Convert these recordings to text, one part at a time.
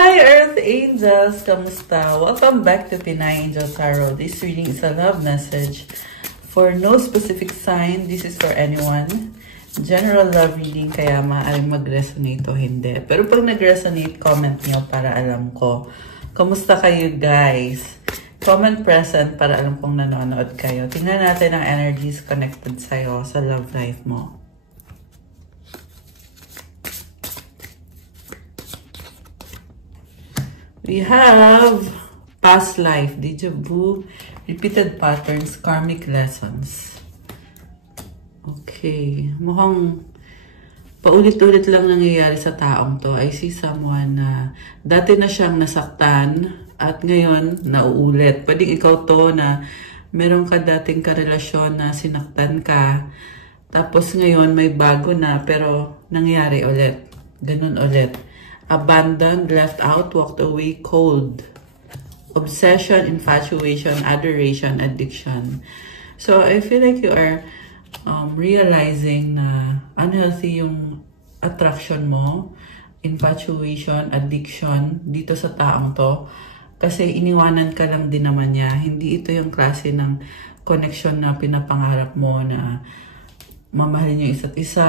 Hi Earth Angels! Kamusta? Welcome back to Pinay Angel Tarot. This reading is a love message for no specific sign. This is for anyone. General love reading, kaya maaaring mag-resonate o hindi. Pero pag nag-resonate, comment nyo para alam ko. Kamusta kayo guys? Comment present para alam kong nanonood kayo. Tingnan natin ang energies connected sa'yo sa love life mo. We have past life, déjà vu, repeated patterns, karmic lessons. Okay, mukhang paulit-ulit lang nangyayari sa taong to. I see someone na dati na siyang nasaktan at ngayon nauulit. Pwedeng ikaw to na meron ka dating karelasyon na sinaktan ka. Tapos ngayon may bago na pero nangyari ulit. Ganun ulit. Abandoned, left out, walked away, cold. Obsession, infatuation, adoration, addiction. So, I feel like you are realizing na unhealthy yung attraction mo, infatuation, addiction dito sa taong to. Kasi iniwanan ka lang din naman niya. Hindi ito yung klase ng connection na pinapangarap mo na mamahalin yung isa't isa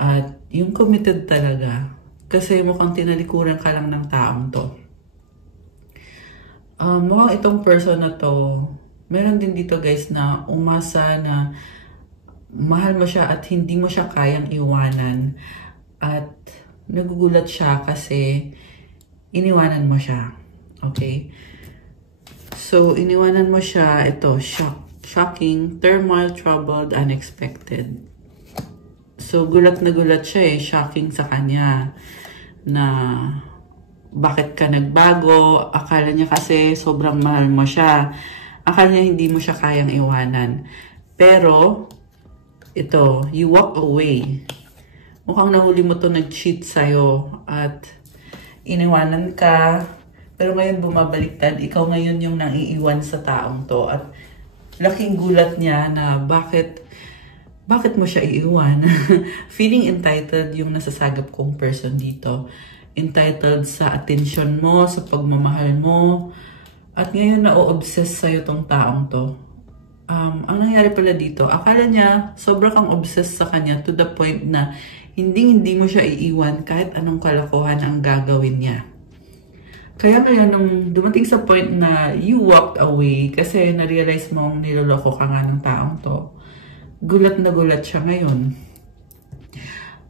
at yung committed talaga. Kasi mukhang tinalikuran ka lang ng taong to. Mukhang itong person na to, meron din dito guys na umasa na mahal mo siya at hindi mo siya kayang iwanan. At nagugulat siya kasi iniwanan mo siya. Okay? So, iniwanan mo siya, ito, shocking, turmoil, troubled, unexpected. So, gulat na gulat siya shocking sa kanya na bakit ka nagbago, akala niya kasi sobrang mahal mo siya, akala niya hindi mo siya kayang iwanan. Pero, ito, you walk away. Mukhang nahuli mo to nag-cheat sa'yo at iniwanan ka, pero ngayon bumabaliktad, ikaw ngayon yung nang-iiwan sa taong to at laking gulat niya na bakit mo siya iiwan? Feeling entitled yung nasasagap kong person dito. Entitled sa attention mo, sa pagmamahal mo. At ngayon na-obsess sa'yo tong taong to. Ang nangyari pala dito, akala niya sobrang kang obsessed sa kanya to the point na hindi mo siya iiwan kahit anong kalokohan ang gagawin niya. Kaya ngayon, nung dumating sa point na you walked away kasi na-realize mong niloloko ka nga ng taong to, gulat na gulat siya ngayon.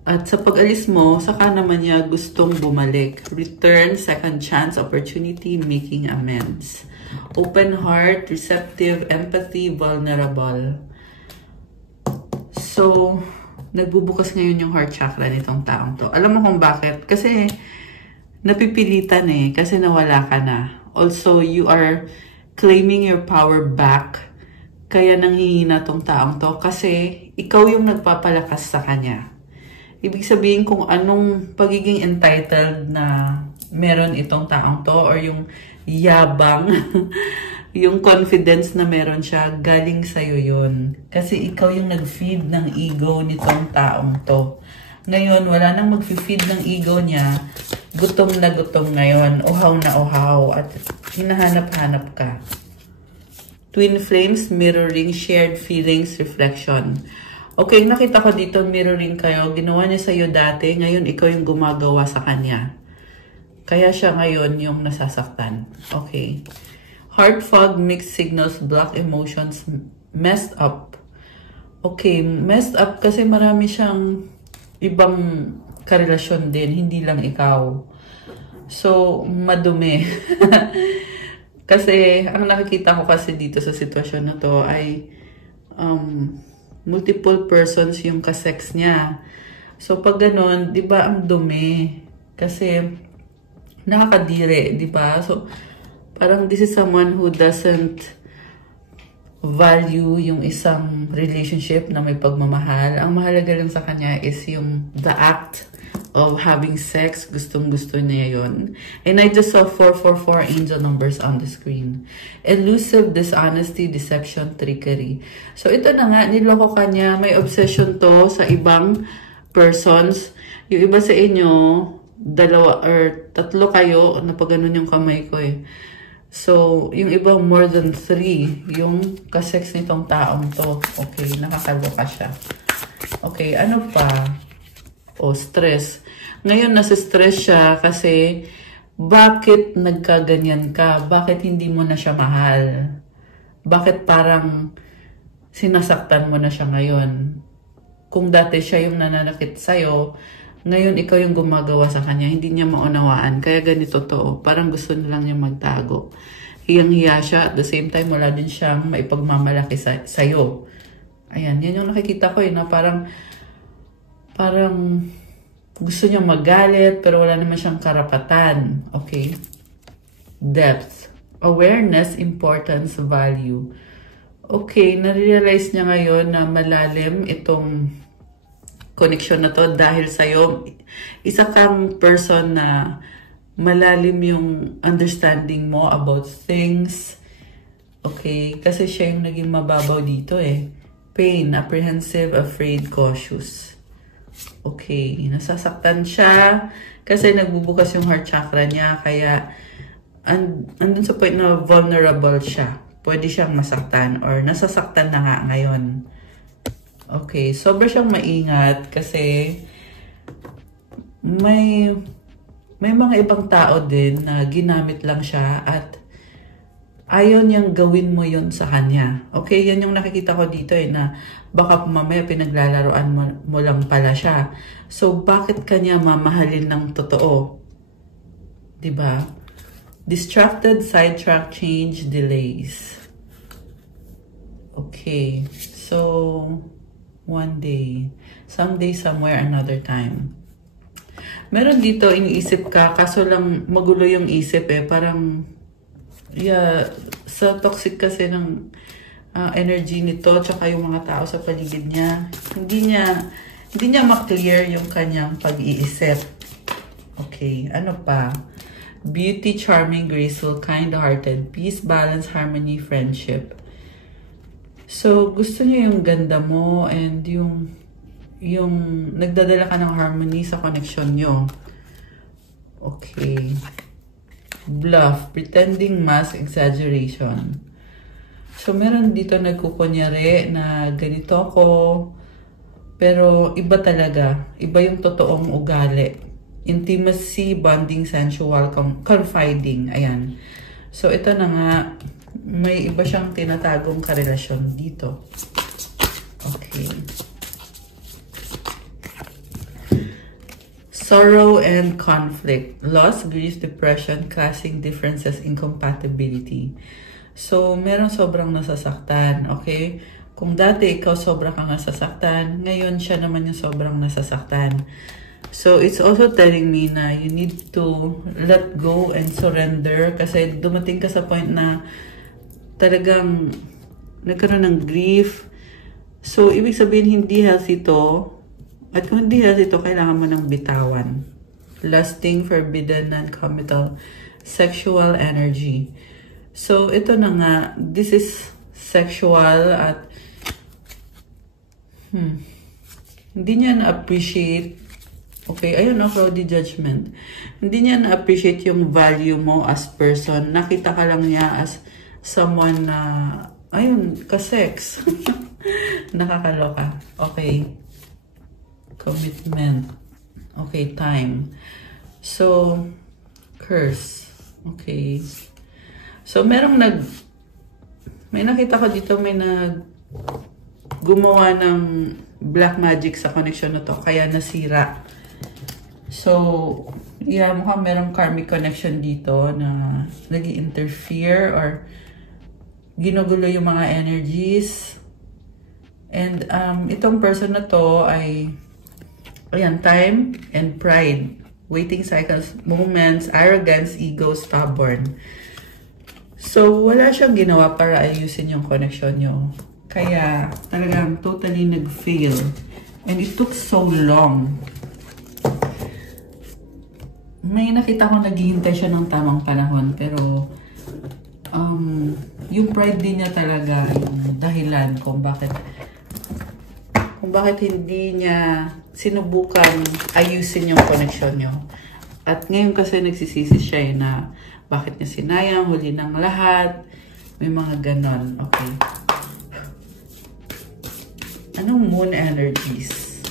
At sa pag-alis mo, saka naman niya gustong bumalik. Return, second chance, opportunity, making amends. Open heart, receptive, empathy, vulnerable. So, nagbubukas ngayon yung heart chakra nitong taong to. Alam mo kung bakit? Kasi napipilitan kasi nawala ka na. Also, you are claiming your power back. Kaya nanghihina tong taong to kasi ikaw yung nagpapalakas sa kanya. Ibig sabihin kung anong pagiging entitled na meron itong taong to or yung yabang, yung confidence na meron siya, galing sa'yo yun. Kasi ikaw yung nag-feed ng ego nitong taong to. Ngayon, wala nang mag-feed ng ego niya, gutom na gutom ngayon, uhaw na uhaw at hinahanap-hanap ka. Twin flames, mirroring, shared feelings, reflection. Okay, nakita ko dito, mirroring kayo. Ginawa niya sa'yo dati, ngayon ikaw yung gumagawa sa kanya. Kaya siya ngayon yung nasasaktan. Okay. Heart fog, mixed signals, block emotions, messed up. Okay, messed up kasi marami siyang ibang karelasyon din, hindi lang ikaw. So, madumi. Kasi, ang nakikita ko kasi dito sa sitwasyon na to ay multiple persons yung kasex niya. So, pag ganun, di ba, ang dumi. Kasi, nakakadire, di ba? So, parang this is someone who doesn't value yung isang relationship na may pagmamahal. Ang mahalaga lang sa kanya is yung the act of having sex, gustong-gusto niya yun. And I just saw 444 angel numbers on the screen. Elusive, dishonesty, deception, trickery. So ito na nga, niloko ka niya. May obsession to sa ibang persons. Yung iba sa inyo, dalawa or tatlo kayo, napaganon yung kamay ko eh. So, yung iba more than 3, yung kasex nitong taong to. Okay, nakakaloka siya. Okay, ano pa? O, stress. Ngayon, nasa-stress siya kasi bakit nagkaganyan ka? Bakit hindi mo na siya mahal? Bakit parang sinasaktan mo na siya ngayon? Kung dati siya yung nananakit sa'yo, ngayon ikaw yung gumagawa sa kanya, hindi niya maunawaan. Kaya ganito to, parang gusto nilang niya magtago. Hiyang-hiya siya, at the same time wala din siyang maipagmamalaki sa'yo. Ayan, yan yung nakikita ko na parang gusto niya magalit, pero wala naman siyang karapatan. Okay? Depth. Awareness, importance, value. Okay, nare-realize niya ngayon na malalim itong connection na to dahil sa'yo. Isa kang person na malalim yung understanding mo about things. Okay? Kasi siya yung naging mababaw dito eh. Pain, apprehensive, afraid, cautious. Okay, nasasaktan siya kasi nagbubukas yung heart chakra niya. Kaya, andun sa point na vulnerable siya. Pwede siyang masaktan or nasasaktan na nga ngayon. Okay, sobra siyang maingat kasi may mga ibang tao din na ginamit lang siya at ayaw niyang gawin mo yun sa kanya. Okay, yan yung nakikita ko dito na baka mamaya pinaglalaroan mo lang pala siya. So, bakit kanya mamahalin ng totoo? Diba? Distracted, sidetrack, change, delays. Okay, so one day, someday, somewhere, another time. Meron dito, iniisip ka, kaso lang magulo yung isip eh. Parang, yeah, sa toxic kasi ng energy nito, tsaka yung mga tao sa paligid niya, hindi niya ma-clear yung kanyang pag-iisip. Okay, ano pa? Beauty, charming, graceful, kind-hearted, peace, balance, harmony, friendship. So, gusto niya yung ganda mo and yung nagdadala ka ng harmony sa connection nyo. Okay. Bluff, pretending, mask, exaggeration. So, meron dito nagkukunyari na ganito ako, pero iba talaga. Iba yung totoong ugali. Intimacy, bonding, sensual, confiding. Ayan. So, ito na nga, may iba siyang tinatagong karelasyon dito. Okay. Sorrow and conflict. Loss, grief, depression, clashing differences, incompatibility. So, meron sobrang nasasaktan. Okay? Kung dati ikaw sobrang kang nasasaktan, ngayon siya naman yung sobrang nasasaktan. So, it's also telling me na you need to let go and surrender kasi dumating ka sa point na talagang nagkaroon ng grief. So, ibig sabihin, hindi healthy to. At kung hindi healthy to, kailangan mo ng bitawan. Lasting, forbidden, non-committal, sexual energy. So, ito na nga, this is sexual at hindi niya na-appreciate. Okay, ayun na, cloudy judgment. Hindi niya na-appreciate yung value mo as person. Nakita ka lang niya as someone na, ayun, ka-sex. Nakakaloka. Okay. Commitment. Okay, time. So, curse. Okay. So, may nakita ko dito, may gumawa ng black magic sa connection na to, kaya nasira. So, yeah, mukhang merong karmic connection dito na nag-i-interfere or ginugulo yung mga energies. And itong person na to ay, ayan, time and pride. Waiting cycles, moments, arrogance, ego, stubborn. So, wala siyang ginawa para ayusin yung connection nyo. Kaya, talagang totally nag-fail. And it took so long. May nakita ko naghihintay siya ng tamang panahon, pero yung pride din niya talaga yung dahilan kung bakit hindi niya sinubukan ayusin yung connection nyo. At ngayon kasi nagsisisi siya na bakit niya sinayang, huli ng lahat. May mga ganon. Okay. Anong moon energies?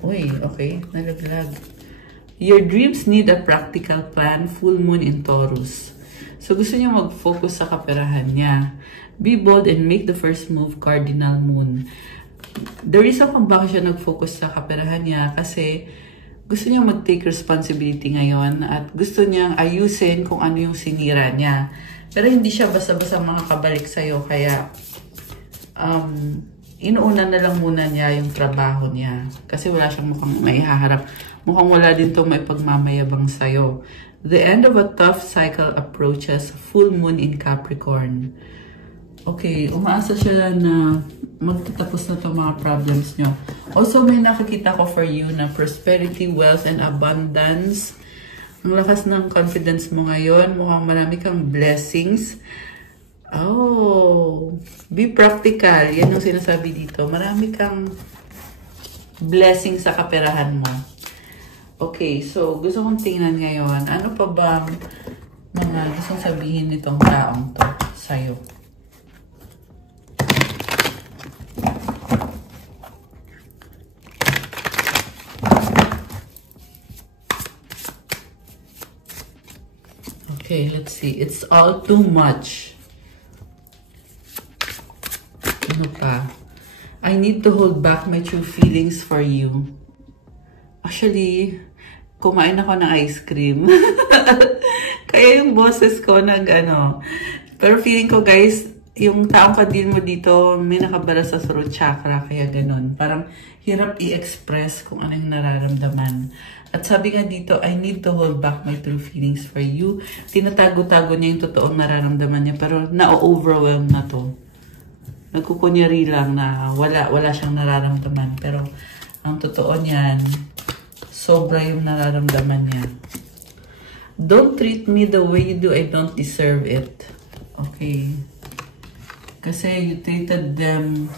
Uy, okay. Nalaglag. Your dreams need a practical plan. Full moon in Taurus. So gusto niya mag-focus sa kaperahan niya. Be bold and make the first move, cardinal moon. The reason kung bakit siya nag-focus sa kaperahan niya kasi gusto niya mag-take responsibility ngayon at gusto niyang ayusin kung ano yung sinira niya. Pero hindi siya basta-basta makakabalik sa'yo kaya inuuna na lang muna niya yung trabaho niya. Kasi wala siyang mukhang maihaharap. Mukhang wala din itong may pagmamayabang sa'yo. The end of a tough cycle approaches, full moon in Capricorn. Okay, umaasa siya na magtatapos na itong mga problems nyo. Also, may nakikita ko for you na prosperity, wealth, and abundance. Ang lakas ng confidence mo ngayon. Mukhang marami kang blessings. Oh, be practical. Yan yung sinasabi dito. Marami kang blessings sa kaperahan mo. Okay, so gusto kong tingnan ngayon. Ano pa bang mga gustong sabihin nitong taong to sa'yo? Okay, let's see. It's all too much. Ano pa? I need to hold back my true feelings for you. Actually, kumain ako ng ice cream. Kaya yung boses ko nag-ano. Pero feeling ko guys, yung taong kadil mo dito, may nakabara sa throat chakra. Kaya ganun. Parang hirap i-express kung ano yung nararamdaman. At sabi nga dito, I need to hold back my true feelings for you. Tinatago-tago niya yung totoong nararamdaman niya. Pero na-overwhelm na to. Nagkukunyari lang na wala siyang nararamdaman. Pero ang totoo niyan, sobra yung nararamdaman niya. Don't treat me the way you do. I don't deserve it. Okay. Kasi you treated them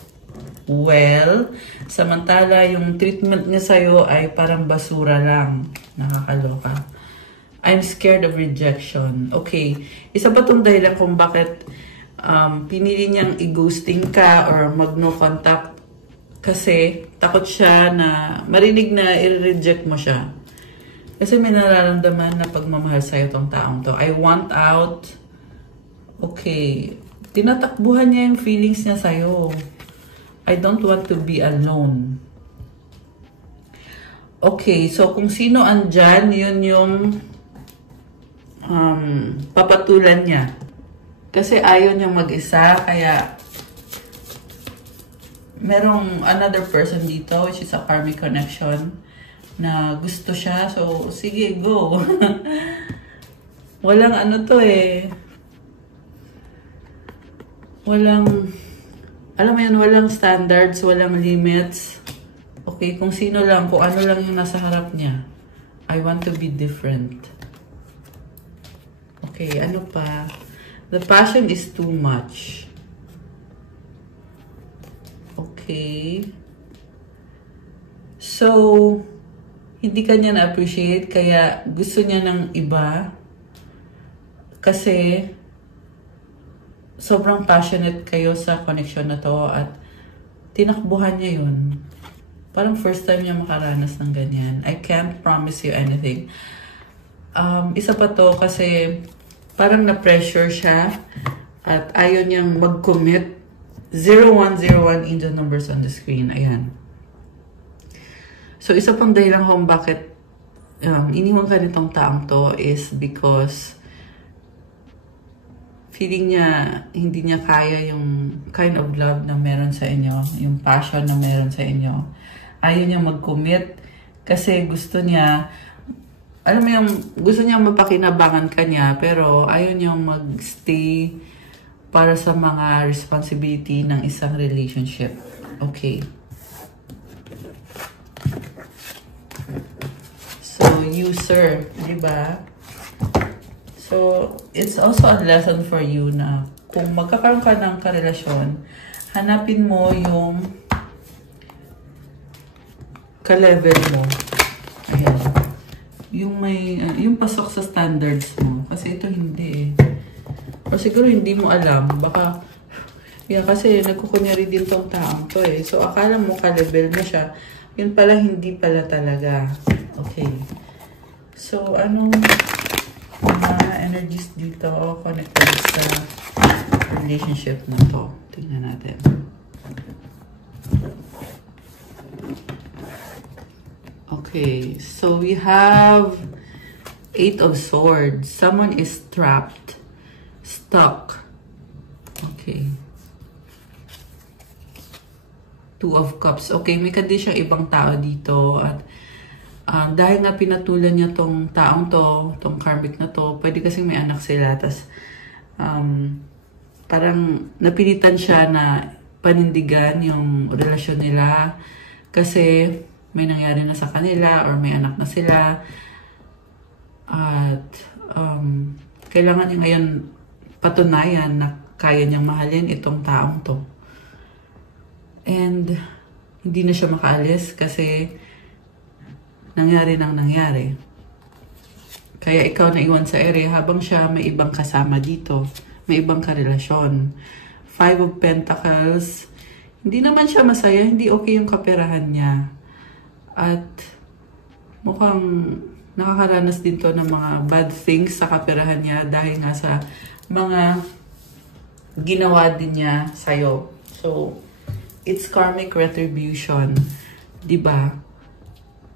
well. Samantala, yung treatment niya sa'yo ay parang basura lang. Nakakaloka. I'm scared of rejection. Okay. Isa pa itong dahilan kung bakit pinili niyang i-ghosting ka or mag-no contact. Kasi takot siya na marinig na i-reject mo siya. Kasi may nararamdaman na pagmamahal sa'yo itong taong to. I want out. Okay. Tinatakbuhan niya yung feelings niya sa'yo. I don't want to be alone. Okay, so kung sino andyan, yun yung papatulan niya. Kasi ayaw niya mag-isa, kaya merong another person dito, which is a karmic connection, na gusto siya. So, sige, go. Walang ano to eh. Walang... Alam mo yan, walang standards, walang limits. Okay, kung sino lang, kung ano lang yung nasa harap niya. I want to be different. Okay, ano pa? The passion is too much. Okay. So, hindi ka niya na-appreciate, kaya gusto niya ng iba. Kasi, sobrang passionate kayo sa connection na to at tinakbuhan niya yun. Parang first time niya makaranas ng ganyan. I can't promise you anything. Isa pa to kasi parang na-pressure siya at ayaw niyang mag-commit. 0101 angel numbers on the screen. Ayan. So, isa pang dahilan kung bakit iniwan ka nitong taong to is because feeling niya, hindi niya kaya yung kind of love na meron sa inyo, yung passion na meron sa inyo. Ayaw niya mag-commit kasi gusto niya, alam mo yung, gusto niya mapakinabangan ka niya, pero ayaw niya mag-stay para sa mga responsibility ng isang relationship. Okay. So, you, sir, di ba? So, it's also a lesson for you na kung magkakaroon ka ng karelasyon, hanapin mo yung ka-level mo. Yung may, yung pasok sa standards mo. Kasi ito hindi eh. O siguro hindi mo alam. Baka, yeah, kasi nagkukunyari din tong taong to eh. So, akala mo ka-level na siya. Yun pala, hindi pala talaga. Okay. So, anong mga energies dito connected sa relationship na to? Tingnan natin. Okay, so we have 8 of Swords. Someone is trapped, stuck. Okay. 2 of Cups. Okay, may kandi siyang ibang tao dito. At dahil nga pinatulan niya tong taong to, tong karmic na to, pwede kasing may anak sila. Tapos, parang napilitan siya na panindigan yung relasyon nila. Kasi, may nangyari na sa kanila or may anak na sila. At kailangan niya ngayon patunayan na kaya niyang mahalin itong taong to. And hindi na siya makaalis kasi nangyari nang nangyari. Kaya ikaw na iwan sa ere habang siya may ibang kasama dito. May ibang karelasyon. 5 of Pentacles. Hindi naman siya masaya. Hindi okay yung kaperahan niya. At mukhang nakakaranas din to ng mga bad things sa kaperahan niya dahil nga sa mga ginawa din niya sa'yo. So, it's karmic retribution. Diba?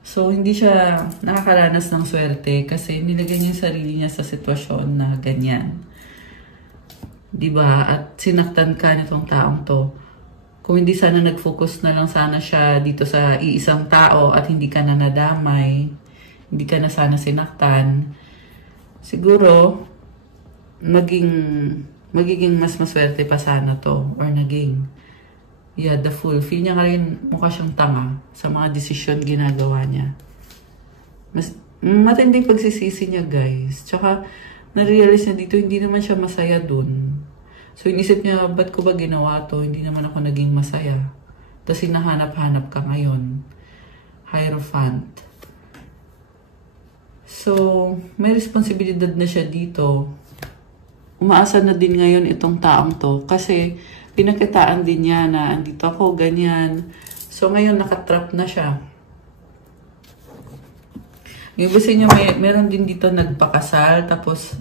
So, hindi siya nakakaranas ng swerte kasi nilagay niya yung sarili niya sa sitwasyon na ganyan. Diba? At sinaktan ka nitong taong to. Kung hindi sana nag-focus na lang sana siya dito sa iisang tao at hindi ka na nadamay, hindi ka na sana sinaktan, siguro, magiging mas maswerte pa sana to, or naging. Yeah, the Fool. Feel niya nga rin mukha siyang tanga sa mga desisyon ginagawa niya. Matinding pagsisisi niya, guys. Tsaka, na-realize niya dito, hindi naman siya masaya dun. So, inisip niya, ba't ko ba ginawa to? Hindi naman ako naging masaya. Tapos, hinahanap-hanap ka ngayon. Hierophant. So, may responsibilidad na siya dito. Umaasa na din ngayon itong taong to. Kasi, pinakitaan din niya na, andito ako, ganyan. So, ngayon, nakatrap na siya. Yung gusto niya, meron din dito nagpakasal. Tapos,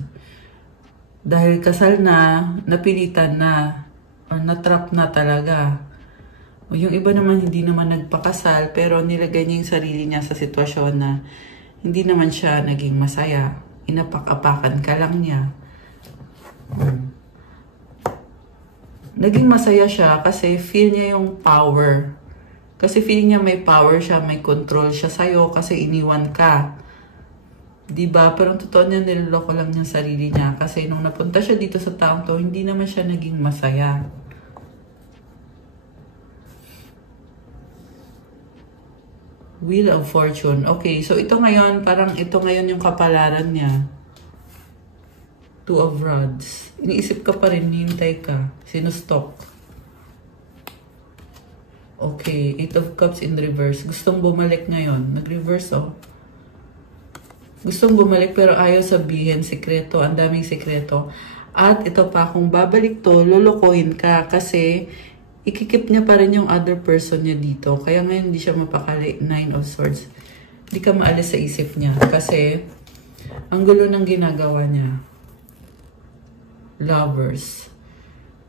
dahil kasal na, napilitan na, or natrap na talaga. O yung iba naman, hindi naman nagpakasal, pero nilagay niya yung sarili niya sa sitwasyon na hindi naman siya naging masaya. Inapak-apakan ka lang niya. Naging masaya siya kasi feel niya yung power. Kasi feeling niya may power siya, may control siya sa'yo kasi iniwan ka. Diba? Pero totoo niya, niloloko lang niya sarili niya. Kasi nung napunta siya dito sa taong to, hindi naman siya naging masaya. Wheel of Fortune. Okay, so ito ngayon, parang ito ngayon yung kapalaran niya. 2 of Rods. Iniisip ka pa rin, hintay ka. Sinustop. Okay, 8 of Cups in reverse. Gustong bumalik ngayon. Nag-reverse, oh. Gustong bumalik pero ayaw sabihin, sekreto, ang daming sekreto. At ito pa, kung babalik to, lolokohin ka kasi ikikip niya pa rin yung other person niya dito. Kaya ngayon hindi siya mapakali. 9 of Swords. Hindi ka maalis sa isip niya kasi ang gulo ng ginagawa niya. Lovers.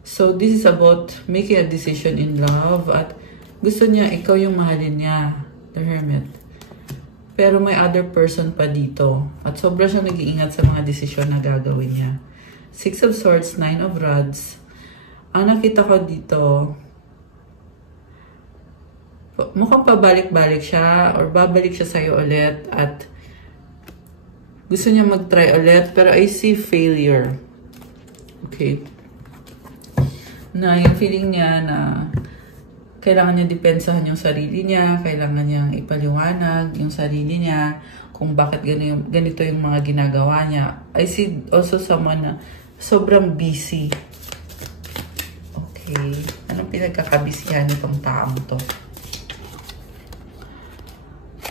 So this is about making a decision in love at gusto niya ikaw yung mahalin niya. The Hermit. Pero may other person pa dito. At sobra siya nag-iingat sa mga desisyon na gagawin niya. 6 of Swords, 9 of Rods. Ang nakita ko dito, mukhang pabalik-balik siya or babalik siya sa'yo ulit at gusto niya mag-try ulit pero I see failure. Okay. Na yung feeling niya na kailangan niya depensahan yung sarili niya, kailangan niyang ipaliwanag yung sarili niya, kung bakit ganito yung mga ginagawa niya. I see also someone na sobrang busy. Okay. Anong pinagkakabisihan nitong taong to?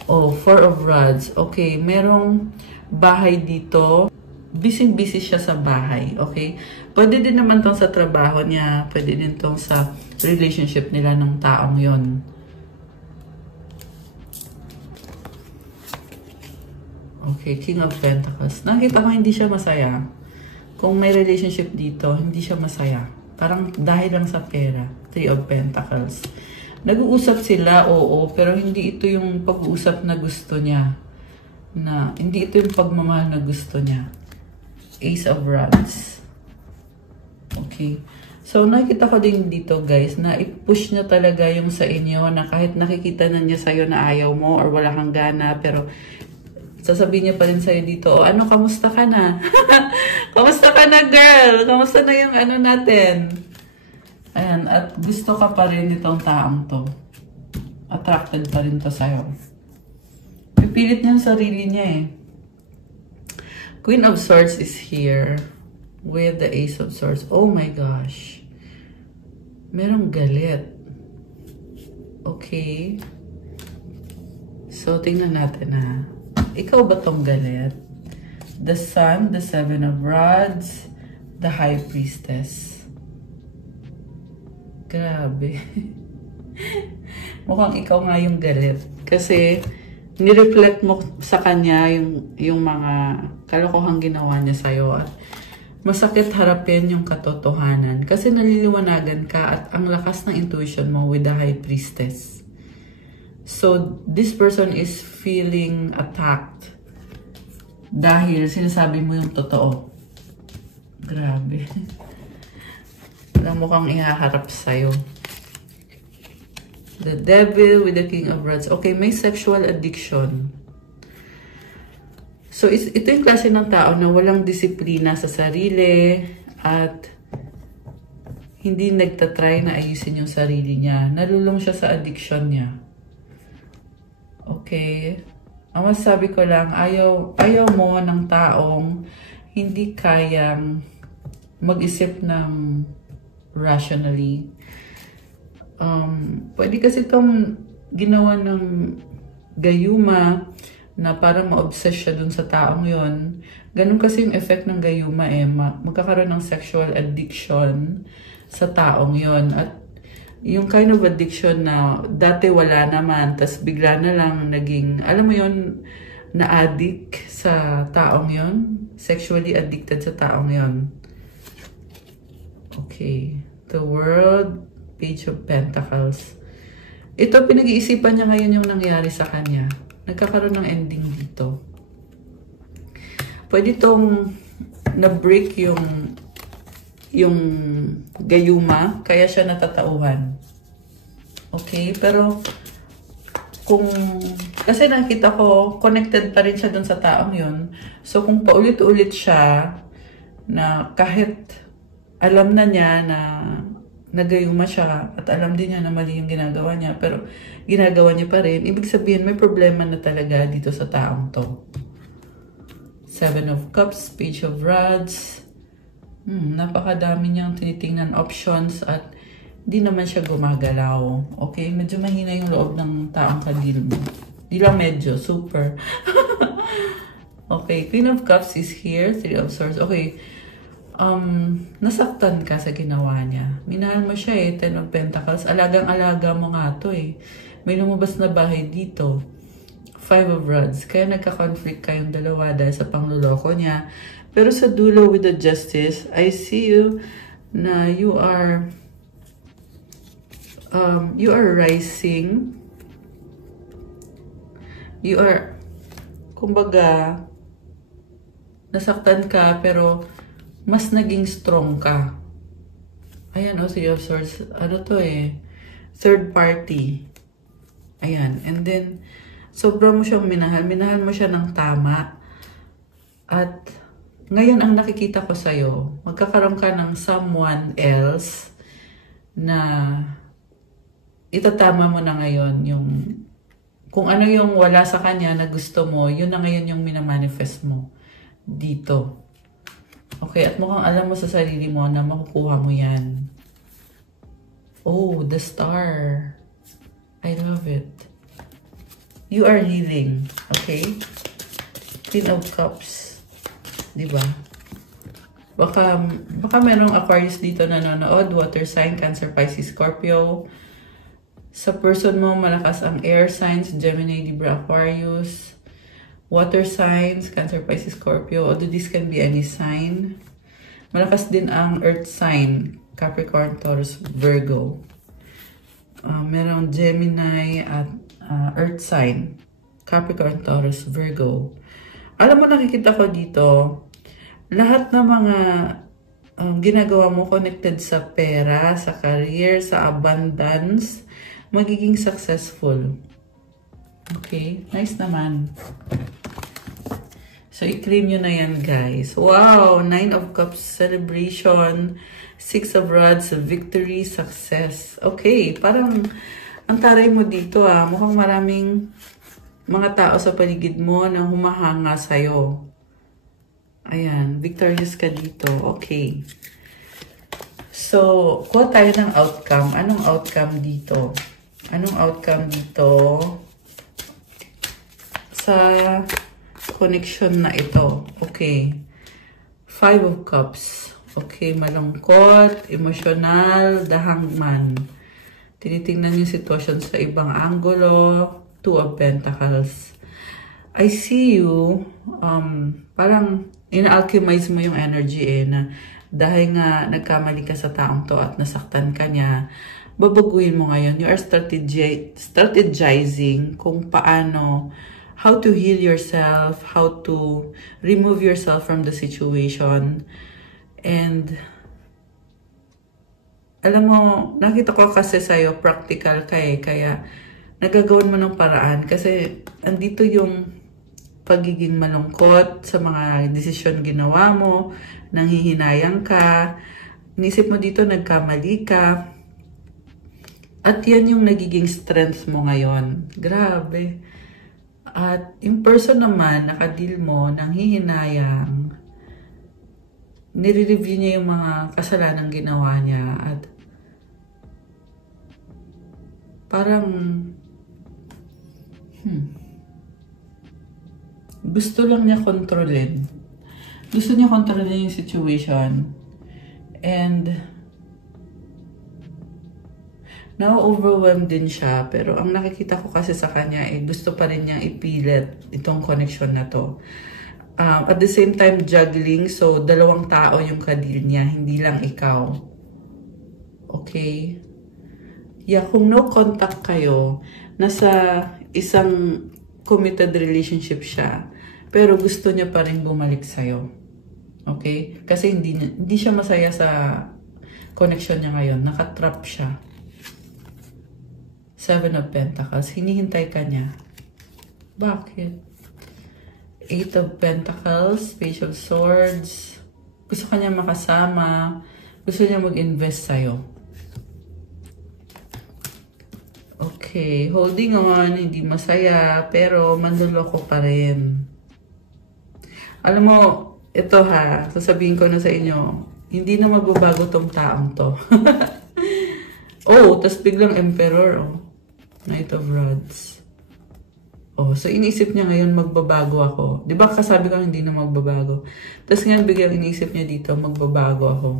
Oh, Four of Rods. Okay, merong bahay dito. Busy-busy siya sa bahay, okay? Pwede din naman tong sa trabaho niya. Pwede din tong sa relationship nila ng taong yon. Okay, King of Pentacles. Nakita ko hindi siya masaya. Kung may relationship dito, hindi siya masaya. Parang dahil lang sa pera. Three of Pentacles. Nag-uusap sila, oo, pero hindi ito yung pag-uusap na gusto niya. Hindi ito yung pagmamahal na gusto niya. Ace of Rods. Okay. So, nakikita ko din dito, guys, na i-push niya talaga yung sa inyo na kahit nakikita na niya sa'yo na ayaw mo or wala kang gana, pero sasabihin niya pa rin sa'yo dito, oh, ano, kamusta ka na? Kamusta ka na, girl? Kamusta na yung ano natin? Ayan, at gusto ka pa rin itong taong to. Attracted pa rin to sa'yo. Pipilit niya yung sarili niya eh. Queen of Swords is here with the Ace of Swords. Oh my gosh. Merong galit. Okay. So, tingnan natin ha. Ikaw ba tong galit? The Sun, the Seven of Rods, the High Priestess. Grabe. Mukhang ikaw nga yung galit. Kasi, nireflect mo sa kanya yung mga kalokohang ginawa niya sa'yo. At masakit harapin yung katotohanan. Kasi naliliwanagan ka at ang lakas ng intuition mo with the High Priestess. So, this person is feeling attacked dahil sinasabi mo yung totoo. Grabe. Alam mo kang ihaharap sa'yo. The Devil with the King of Rods. Okay, may sexual addiction. So, ito yung klase ng tao na walang disiplina sa sarili at hindi nagtatry na ayusin yung sarili niya. Nalulong siya sa addiction niya. Okay. Ang masasabi ko lang, ayaw mo ng taong hindi kayang mag-isip ng rationally. Pwede kasi itong ginawa ng gayuma na parang ma-obsess siya dun sa taong yon. Ganun kasi yung effect ng gayuma eh. Magkakaroon ng sexual addiction sa taong yon. At yung kind of addiction na dati wala naman, tas bigla na lang naging, alam mo yon, na-addict sa taong yon, sexually addicted sa taong yon. Okay. The World, Page of Pentacles. Ito, pinag-iisipan niya ngayon yung nangyari sa kanya. Nagkakaroon ng ending dito. Pwede itong na-break yung gayuma, kaya siya natatauhan. Okay? Pero, kasi nakita ko, connected pa rin siya dun sa taong yun. So, kung paulit-ulit siya, na kahit alam na niya na nagayuma siya, at alam din niya na mali yung ginagawa niya, pero ginagawa niya pa rin, ibig sabihin, may problema na talaga dito sa taong to. Seven of Cups, Page of Rods, napakadami niyang tinitingnan options at di naman siya gumagalaw. Okay, medyo mahina yung loob ng taong kadil mo. Di lang medyo, super. Okay, Queen of Cups is here, Three of Swords. Okay, nasaktan ka sa ginawa niya. Minahal mo siya eh, Ten of Pentacles. Alagang-alaga mo nga to eh. May lumabas na bahay dito. Five of Rods. Kaya nagka-conflict kayong dalawa dahil sa pangluloko niya. Pero sa dulo with the Justice, I see you na you are rising. You are, kumbaga, nasaktan ka pero mas naging strong ka. Ayan, Three of Swords. Ano to eh? Third party. Ayan. And then, sobra mo siyang minahal. Minahal mo siya ng tama. At, ngayon ang nakikita ko sa'yo, magkakaroon ka ng someone else na itatama mo na ngayon yung, kung ano yung wala sa kanya na gusto mo, yun na ngayon yung minamanifest mo dito. Okay, at mukhang alam mo sa sarili mo na makukuha mo yan. Oh, the Star. I love it. You are healing. Okay? Queen of Cups. Diba? Baka merong Aquarius dito na nanonood. Water sign, Cancer, Pisces, Scorpio. Sa person mo, malakas ang air signs. Gemini, Libra, Aquarius. Water signs, Cancer, Pisces, Scorpio. Although this can be any sign. Malakas din ang earth sign. Capricorn, Taurus, Virgo. Merong Gemini at earth sign. Capricorn, Taurus, Virgo. Alam mo, nakikita ko dito, lahat ng mga ginagawa mo connected sa pera, sa career, sa abundance, magiging successful. Okay? Nice naman. So, i-claim nyo na yan, guys. Wow! 9 of Cups, celebration. 6 of Rods, victory, success. Okay, parang ang taray mo dito mukhang maraming mga tao sa paligid mo na humahanga sa'yo. Ayan, victorious ka dito. Okay. So, kuha tayo ng outcome. Anong outcome dito? Anong outcome dito sa connection na ito? Okay. 5 of Cups. Okay, malungkot, emotional, the Hangman. Tinitingnan yung sitwasyon sa ibang angulo. 2 of Pentacles. I see you, parang ina-alchemize mo yung energy na dahil nga nagkamali ka sa taong to at nasaktan ka niya, babaguhin mo ngayon. You are strategizing kung paano, how to heal yourself, how to remove yourself from the situation. And alam mo, nakita ko kasi sa'yo, practical ka kaya nagagawan mo ng paraan kasi andito yung pagiging malungkot sa mga desisyon ginawa mo, nanghihinayang ka, inisip mo dito nagkamali ka, at yan yung nagiging strength mo ngayon. Grabe. At in person naman, nakadil mo, nanghihinayang, nire-review niya yung mga kasalanang ginawa niya at parang gusto lang niya kontrolin. Gusto niya kontrolin yung situation. And na-overwhelmed din siya. Pero ang nakikita ko kasi sa kanya gusto pa rin niyang ipilit itong connection na to. At the same time, juggling. So, 2 tao yung kadil niya. Hindi lang ikaw. Okay? Yeah, kung no contact kayo, nasa isang committed relationship siya, pero gusto niya pa rin bumalik sa'yo. Okay? Kasi hindi siya masaya sa connection niya ngayon. Nakatrap siya. 7 of Pentacles. Hinihintay ka niya. Bakit? 8 of Pentacles. Page of Swords. Gusto ka niya makasama. Gusto niya mag-invest sa'yo. Okay, holding on, hindi masaya, pero manloloko pa rin. Alam mo, ito sasabihin ko na sa inyo, hindi na magbabago tong taong to. Oh, tas biglang Emperor, Knight of Rods. Oh, so iniisip niya ngayon magbabago ako. Di ba kasabi ko hindi na magbabago? Tas ngayon biglang iniisip niya dito, magbabago ako.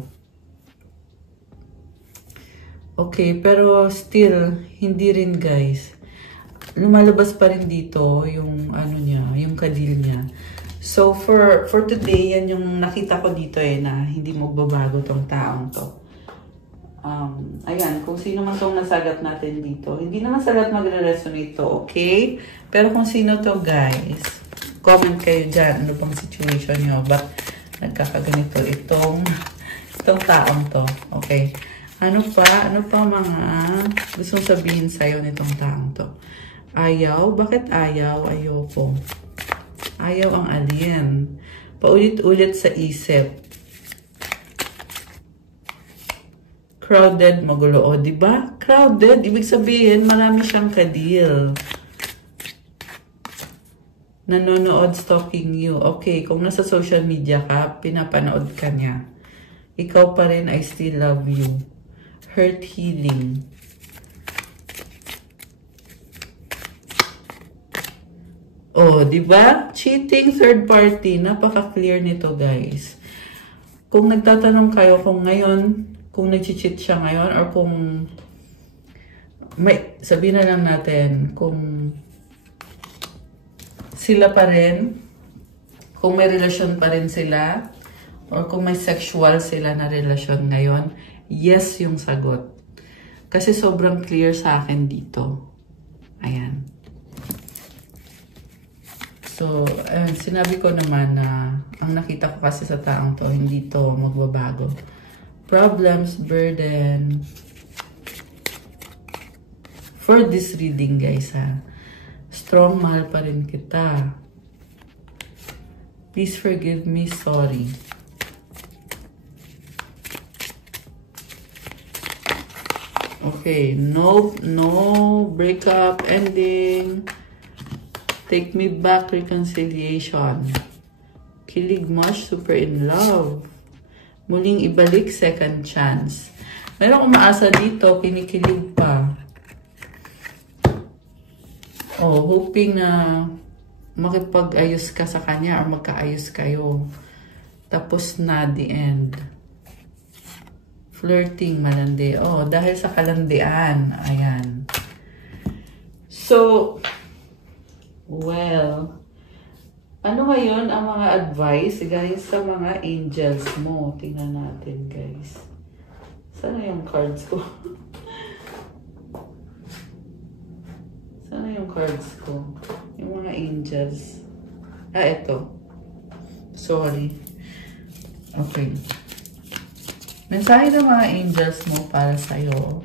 Okay, pero still, hindi rin guys. Lumalabas pa rin dito yung niya, yung kadil niya. So for today, yan yung nakita ko dito na hindi magbabago tong taong to. Ayan, kung sino man tong nasagat natin dito. Hindi naman sa lahat magre-resonate to, okay? Pero kung sino to guys, comment kayo dyan. Ano bang situation nyo? Ba't nagkakaganito itong taong to? Okay. Ano pa mga gustong sabihin sa'yo nitong taong to? Ayaw? Bakit ayaw? Ayoko. Ayaw ang alien. Paulit-ulit sa isip. Crowded, magulo. O, diba? Crowded, ibig sabihin, marami siyang kadil. Nanonood, stalking you. Okay, kung nasa social media ka, pinapanood ka niya. Ikaw pa rin, I still love you. Hurt healing. Oh, di ba? Cheating third party. Napaka-clear nito, guys. Kung nagtatanong kayo kung ngayon, kung nag-cheat siya ngayon, or kung may, sabihin na lang natin, kung sila pa rin, kung may relasyon pa rin sila, or kung may sexual sila na relasyon ngayon, yes yung sagot. Kasi sobrang clear sa akin dito. Ayan. So, ayun, sinabi ko naman na ang nakita ko kasi sa taong to, hindi to magbabago. Problems, burden. For this reading, guys, ha. Strong, mahal pa rin kita. Please forgive me, sorry. Okay, no breakup, ending. Take me back, reconciliation. Kilig much, super in love. Muling ibalik, second chance. Meron umaasa dito, kinikilig pa. Oh, hoping na makipag-ayos ka sa kanya or magkaayos kayo. Tapos na, the end. Flirting, malandi. Oh, dahil sa kalandian. Ayan. So, well, ano ngayon ang mga advice, guys, sa mga angels mo? Tingnan natin, guys. Sana yung cards ko? Sana yung cards ko? Yung mga angels. Ah, ito. Sorry. Okay. Mensahe ng mga angels mo para sa'yo.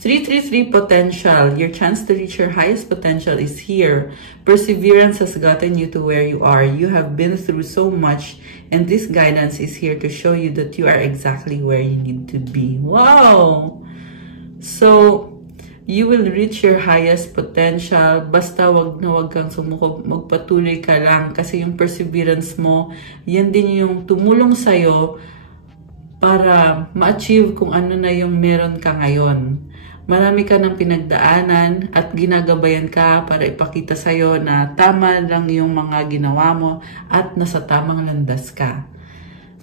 333 potential. Your chance to reach your highest potential is here. Perseverance has gotten you to where you are. You have been through so much, and this guidance is here to show you that you are exactly where you need to be. Wow! So, you will reach your highest potential. Basta wag kang sumuko. Magpatuloy ka lang. Kasi yung perseverance mo, yan din yung tumulong sa'yo para ma-achieve kung ano na yung meron ka ngayon. Marami ka ng pinagdaanan at ginagabayan ka para ipakita sa'yo na tama lang yung mga ginawa mo at nasa tamang landas ka.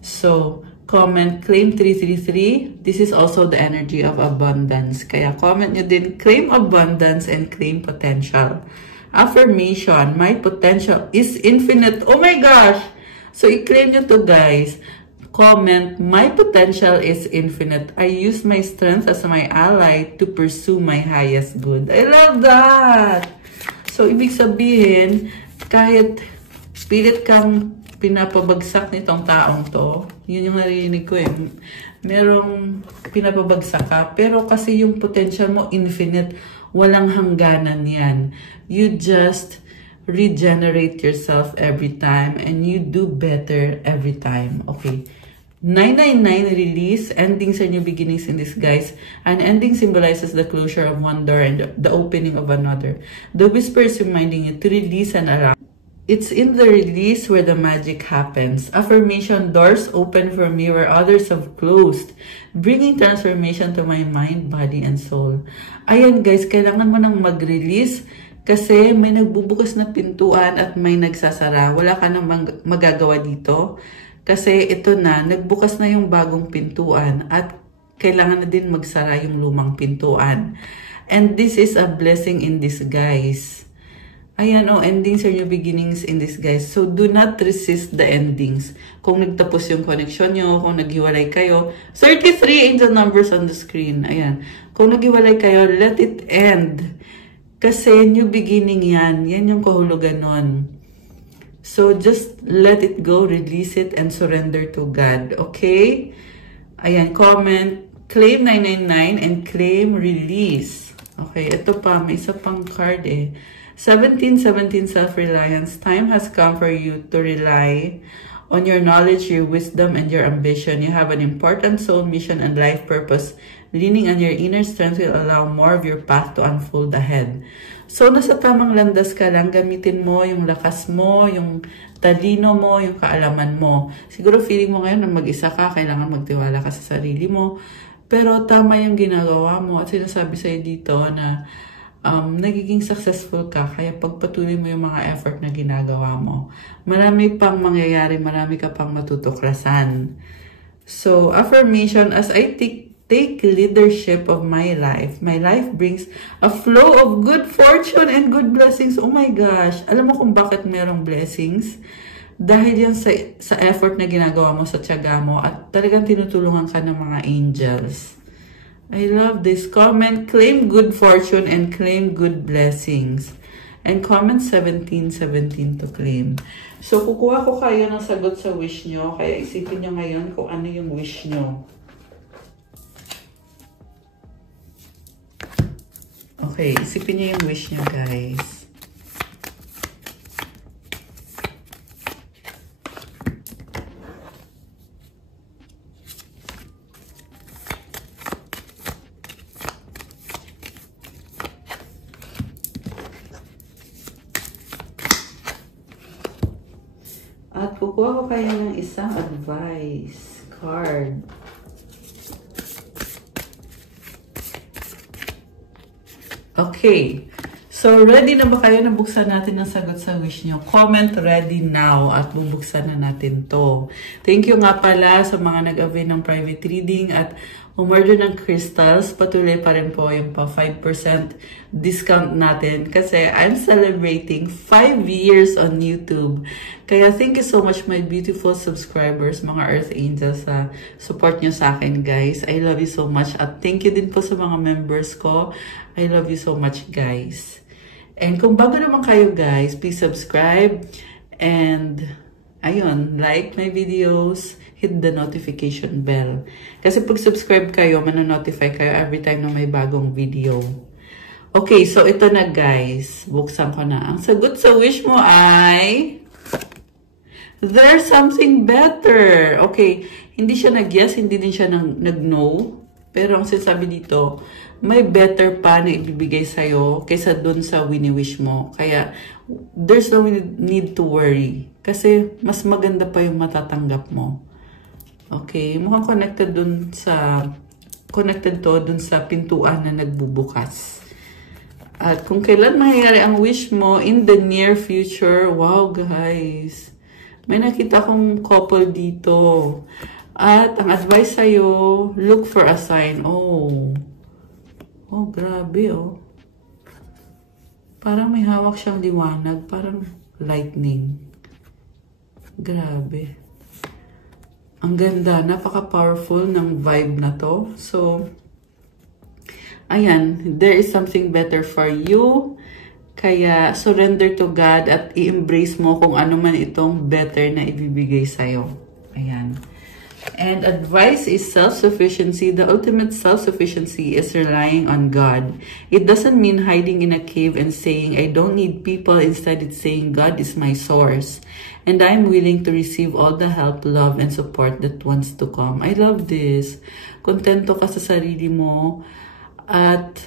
So, comment, claim 333. This is also the energy of abundance. Kaya comment nyo din, claim abundance and claim potential. Affirmation, my potential is infinite. Oh my gosh! So, i-claim nyo to, guys. Comment, my potential is infinite. I use my strength as my ally to pursue my highest good. I love that! So, ibig sabihin, kahit pilit kang pinapabagsak nitong taong to, yun yung narinig ko eh. Merong pinapabagsak ka, pero kasi yung potential mo infinite, walang hangganan yan. You just regenerate yourself every time and you do better every time. Okay. 999 release, endings are new beginnings in disguise. An ending symbolizes the closure of one door and the opening of another. The whisper is reminding you to release and allow. It's in the release where the magic happens. Affirmation, doors open for me where others have closed, bringing transformation to my mind, body, and soul. Ayan guys, kailangan mo nang mag-release kasi may nagbubukas na pintuan at may nagsasara. Wala ka nang magagawa dito. Kasi ito na, nagbukas na yung bagong pintuan at kailangan na din magsara yung lumang pintuan. And this is a blessing in disguise. Ayan o, endings are new beginnings in disguise. So do not resist the endings. Kung nagtapos yung connection nyo, kung naghiwalay kayo. 33 angel numbers on the screen. Ayan. Kung naghiwalay kayo, let it end. Kasi new beginning yan. Yan yung kahulugan nun. So, just let it go, release it, and surrender to God. Okay? Ayan, comment, claim 999, and claim release. Okay, ito pa, may isa pang card eh. 1717 self-reliance. Time has come for you to rely on your knowledge, your wisdom, and your ambition. You have an important soul mission and life purpose. Leaning on your inner strength will allow more of your path to unfold ahead. So, nasa tamang landas ka lang, gamitin mo yung lakas mo, yung talino mo, yung kaalaman mo. Siguro feeling mo ngayon na mag-isa ka, kailangan magtiwala ka sa sarili mo. Pero tama yung ginagawa mo at sinasabi sa'yo dito na nagiging successful ka, kaya pagpatuloy mo yung mga effort na ginagawa mo. Marami pang mangyayari, marami ka pang matutuklasan. So, affirmation, as I take leadership of my life brings a flow of good fortune and good blessings. Oh my gosh! Alam mo kung bakit merong blessings? Dahil yan sa effort na ginagawa mo, sa tiyaga mo, at talagang tinutulungan ka ng mga angels. I love this. Comment, claim good fortune and claim good blessings. And comment 1717 to claim. So, kukuha ko kayo ng sagot sa wish nyo. Kaya isipin nyo ngayon kung ano yung wish nyo. Okay, isipin nyo yung wish nyo, guys. At kukuha ko kayo ng isang advice card. Okay. So, ready na ba kayo na buksan natin ang sagot sa wish nyo? Comment ready now at bubuksan na natin to. Thank you nga pala sa mga nag-avail ng private reading at umorder ng crystals. Patuloy pa rin po yung pa 5% discount natin kasi I'm celebrating 5 years on YouTube. Kaya thank you so much my beautiful subscribers, mga Earth Angels, sa support nyo sa akin, guys. I love you so much at thank you din po sa mga members ko. I love you so much, guys. And kung bago naman kayo, guys, please subscribe and ayun, like my videos, hit the notification bell. Kasi pag subscribe kayo, manonotify kayo every time na may bagong video. Okay, so ito na, guys. Buksan ko na. Ang sagot sa wish mo ay there's something better. Okay, hindi siya nag-yes, hindi din siya nag-no. Pero ang sinasabi dito, may better pa na ibibigay sa'yo kaysa dun sa wini-wish mo. Kaya, there's no need to worry. Kasi, mas maganda pa yung matatanggap mo. Okay, mukhang connected to dun sa pintuan na nagbubukas. At kung kailan mangyayari ang wish mo in the near future, wow guys, may nakita kong couple dito. At ang advice sa'yo, look for a sign. Oh, grabe, oh. Parang may hawak siyang liwanag. Parang lightning. Grabe. Ang ganda. Napaka-powerful ng vibe na to. So, ayan. There is something better for you. Kaya, surrender to God at i-embrace mo kung ano man itong better na ibibigay sa'yo. Ayan. And advice is self-sufficiency. The ultimate self-sufficiency is relying on God. It doesn't mean hiding in a cave and saying, I don't need people. Instead, it's saying, God is my source. And I'm willing to receive all the help, love, and support that wants to come. I love this. Kontento ka sa sarili mo. At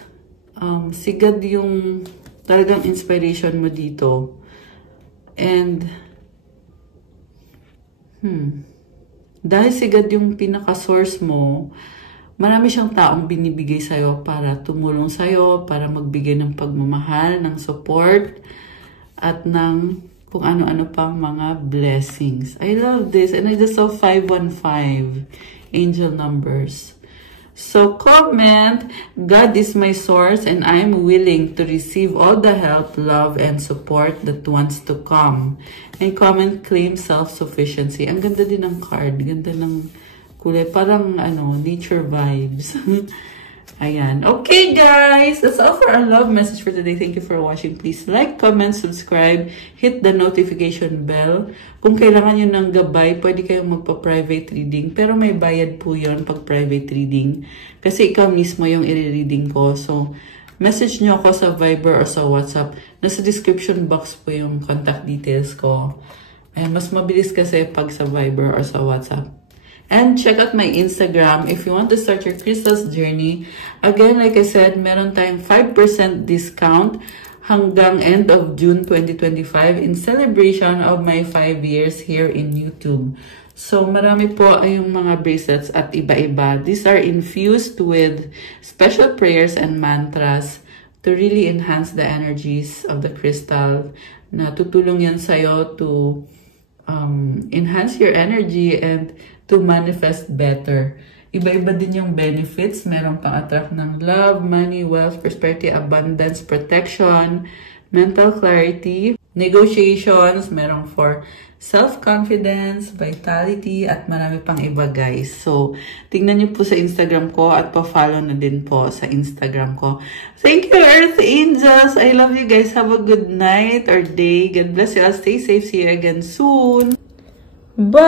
sigad yung talagang inspiration mo dito. And, dahil sigad yung pinaka-source mo, marami siyang taong binibigay sa'yo para tumulong sa'yo, para magbigay ng pagmamahal, ng support, at ng kung ano-ano pang mga blessings. I love this. And I just saw 515 angel numbers. So comment, God is my source and I'm willing to receive all the help, love, and support that wants to come. And comment, claim self-sufficiency. Ang ganda din ng card. Ganda ng kulay. Parang, nature vibes. Ayan. Okay, guys. That's all for our love message for today. Thank you for watching. Please like, comment, subscribe, hit the notification bell. Kung kailangan nyo ng gabay, pwede kayong magpa-private reading. Pero may bayad po yon pag private reading. Kasi ikaw mismo yung i-reading ko. So, message nyo ako sa Viber or sa WhatsApp. Nasa description box po yung contact details ko. Ayan, mas mabilis kasi pag sa Viber or sa WhatsApp. And check out my Instagram if you want to start your crystals journey. Again, like I said, meron tayong 5% discount hanggang end of June 2025 in celebration of my 5 years here in YouTube. So, marami po ay yung mga bracelets at iba-iba. These are infused with special prayers and mantras to really enhance the energies of the crystal. Na tutulong yan sa'yo to enhance your energy and to manifest better. Iba-iba din yung benefits. Meron pang attract ng love, money, wealth, prosperity, abundance, protection, mental clarity, negotiations, meron for self-confidence, vitality, at marami pang iba, guys. So, tingnan niyo po sa Instagram ko at pa-follow na din po sa Instagram ko. Thank you, Earth Angels! I love you guys. Have a good night or day. God bless you all. Stay safe. See you again soon. Bye!